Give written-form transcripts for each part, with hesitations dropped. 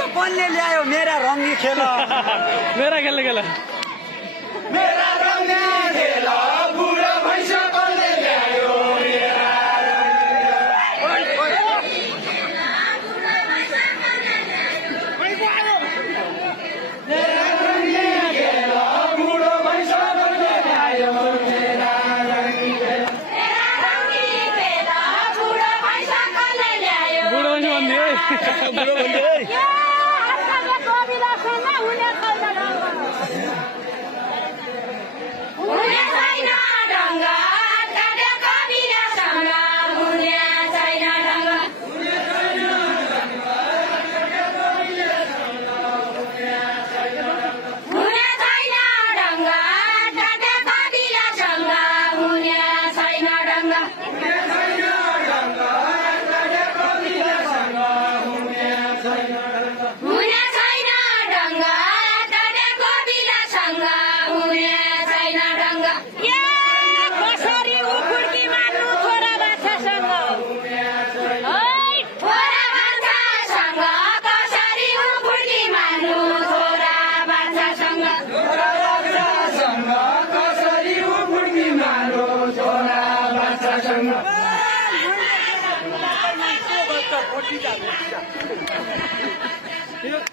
भैँसो कसले ल्यायो मेरा रङ्गी खेल मेरा खेल्ने खेल मेरा रङ्गी खेल बुढो भैँसो कसले ल्यायो बुढो भन्दै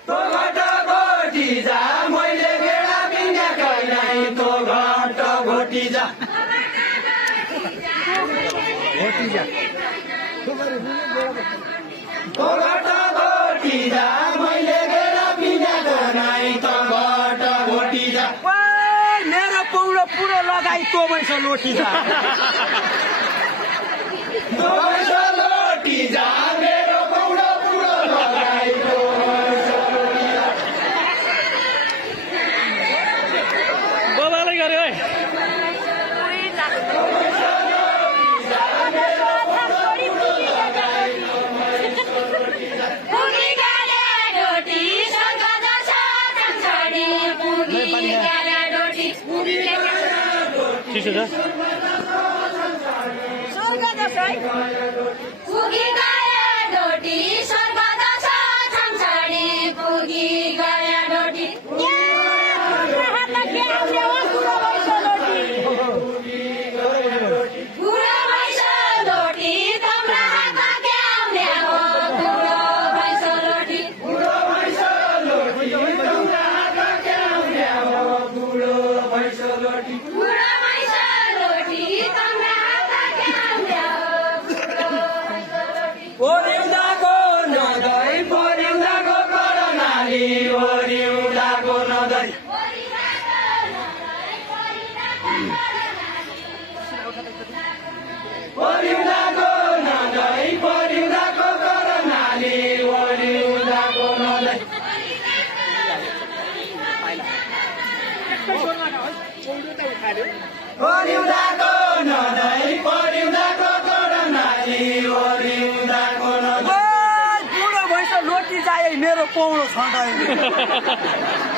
तो घट घोटी जा मैले बेडा बिना कहिल्यै तो घट घोटी जा तो घट घोटी जा मैले बेडा बिना कहिल्यै तो घट घोटी जा मेरो पौडो पुरो लगाई तो भैँसो लोटी जा तो भैँसो लोटी जा मेरो पौडो पुरो लगाई तो बुढो भैँसो लोटी जाए मेरो पौडो छ